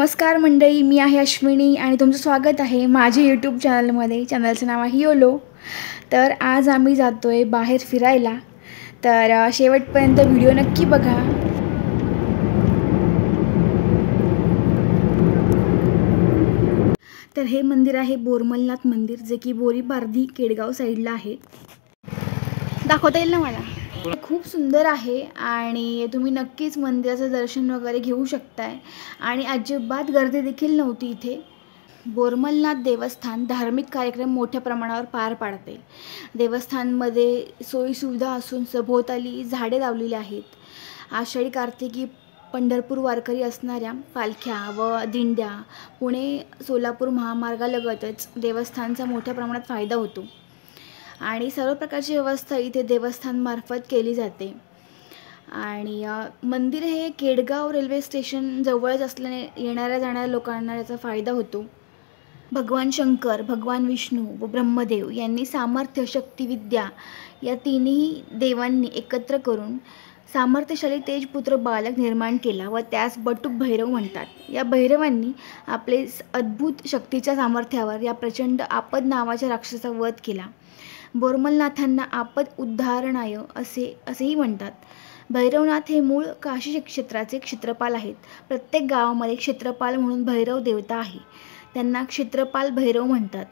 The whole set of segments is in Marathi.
नमस्कार मंडळी, मी आहे अश्विनी आणि तुमचं स्वागत आहे माझ्या यूट्यूब चॅनलमध्ये. चॅनलचं नाव आहे योलो. तर आज आम्ही जातो आहे बाहेर फिरायला, तर शेवटपर्यंत व्हिडिओ नक्की बघा. तर हे मंदिर आहे बोरमलनाथ मंदिर, जे की बोरीपारधी केडगाव साईडला आहे. दाखवता येईल ना मला? खूप सुंदर आहे आणि तुम्ही नक्कीच मंदिराचं दर्शन वगैरे घेऊ शकताय आणि अजिबात गर्दी देखील नव्हती इथे. बोरमलनाथ देवस्थान धार्मिक कार्यक्रम मोठ्या प्रमाणावर पार पाडते. देवस्थानमध्ये सोयीसुविधा असून सभोवताली झाडे लावलेली आहेत. आषाढी कार्तिकी पंढरपूर वारकरी असणाऱ्या पालख्या व दिंड्या पुणे सोलापूर महामार्गालगतच देवस्थानचा मोठ्या प्रमाणात फायदा होतो आणि सर्व प्रकारची व्यवस्था इथे देवस्थानमार्फत केली जाते. आणि मंदिर हे केडगाव रेल्वे स्टेशन जवळच असल्याने येणाऱ्या जाणाऱ्या लोकांना याचा फायदा होतो. भगवान शंकर, भगवान विष्णू व ब्रह्मदेव यांनी सामर्थ्य, शक्ती, विद्या या तिन्ही देवांनी एकत्र करून सामर्थ्यशाली तेजपुत्र बालक निर्माण केला व त्यास बटुक भैरव म्हणतात. या भैरवांनी आपले अद्भुत शक्तीच्या सामर्थ्यावर या प्रचंड आपद नावाच्या राक्षसाचा वध केला. बोरमलनाथांना आपद उद्धारणाय असेही म्हणतात. भैरवनाथ हे मूळ काशी क्षेत्राचे क्षेत्रपाल आहेत. प्रत्येक गावामध्ये क्षेत्रपाल म्हणून भैरव देवता आहे, त्यांना क्षेत्रपाल भैरव म्हणतात.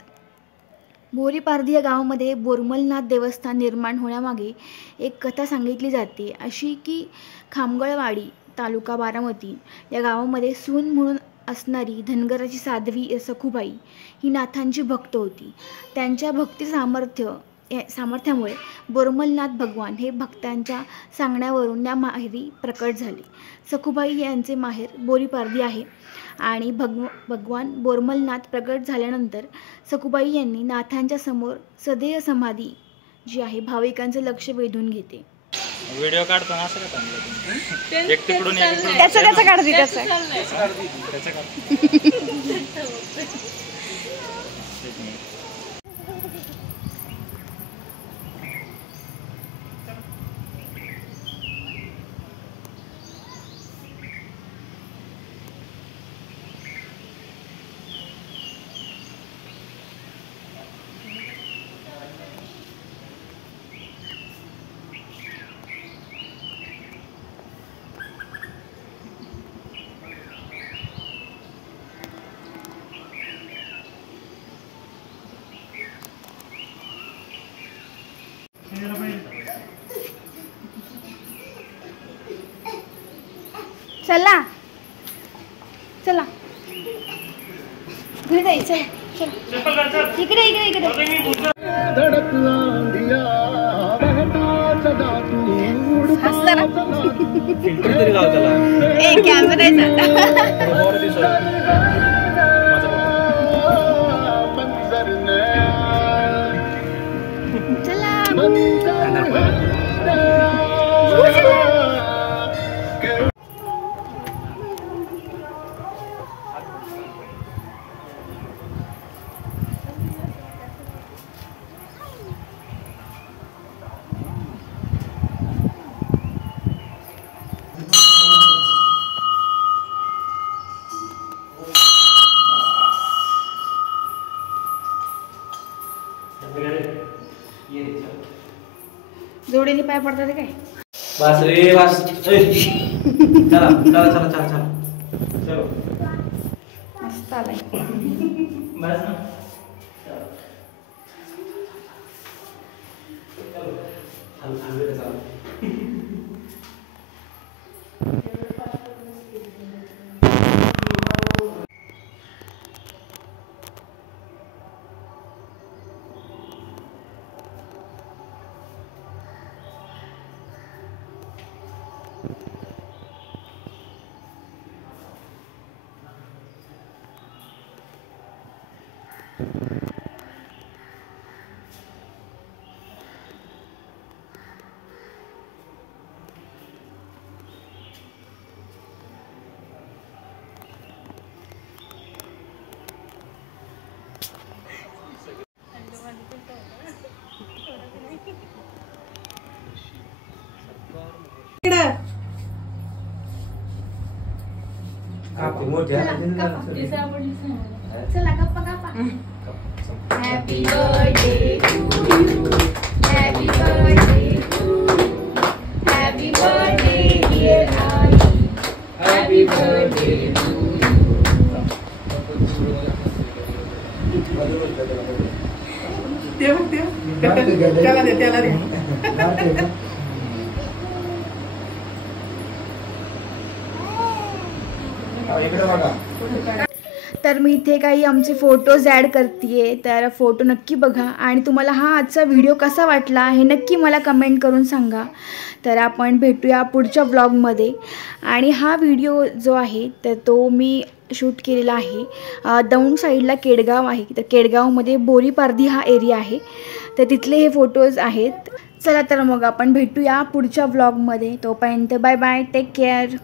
बोरीपारधी या गावामध्ये बोरमलनाथ देवस्थान निर्माण होण्यामागे एक कथा सांगितली जाते, अशी की खामगळवाडी तालुका बारामती या गावामध्ये सून म्हणून असणारी धनगराची साध्वी सखुबाई ही नाथांची भक्त होती. त्यांच्या भक्ती सामर्थ्यामुळे बोरमलनाथ भगवान हे भक्तांच्या सांगण्यावरून या माहेरी प्रकट झाले. सखुबाई यांचे माहेर बोरीपारधी आहे आणि भगवान बोरमलनाथ प्रकट झाल्यानंतर सखुबाई यांनी नाथांच्या समोर सदैव समाधी जी आहे भाविकांचं लक्ष वेधून घेते. व्हिडिओ काढताना असं का थांबलं? एक तिकडून त्याचं काढते त्याचं चला चला घरी जायचं. इकडे इकडे इकडे जोडीने पाय पडतात काय? बस रे बस. चला चला चला चला चला चलो. मस्त आलाय. बस ना. चलो हलवे चला. मोठ्या चला गप्पा कापा. Happy birthday to you, happy birthday to you, happy birthday dear आई, हॅपी बर्थडे टू त्याला दे. तर मी इथे काही आमचे फोटोज ॲड करते, तर फोटो नक्की बघा आणि तुम्हाला हा आजचा व्हिडिओ कसा वाटला हे नक्की मला कमेंट करून सांगा. तर आपण भेटूया पुढच्या ब्लॉगमध्ये. आणि हा व्हिडिओ जो आहे तर तो मी शूट केलेला आहे दौंड साईडला केडगाव आहे, तर केडगावमध्ये बोरीपारधी हा एरिया आहे, तर तिथले हे फोटोज आहेत. चला तर मग आपण भेटूया पुढच्या व्लॉगमध्ये. तोपर्यंत बाय बाय, टेक केअर.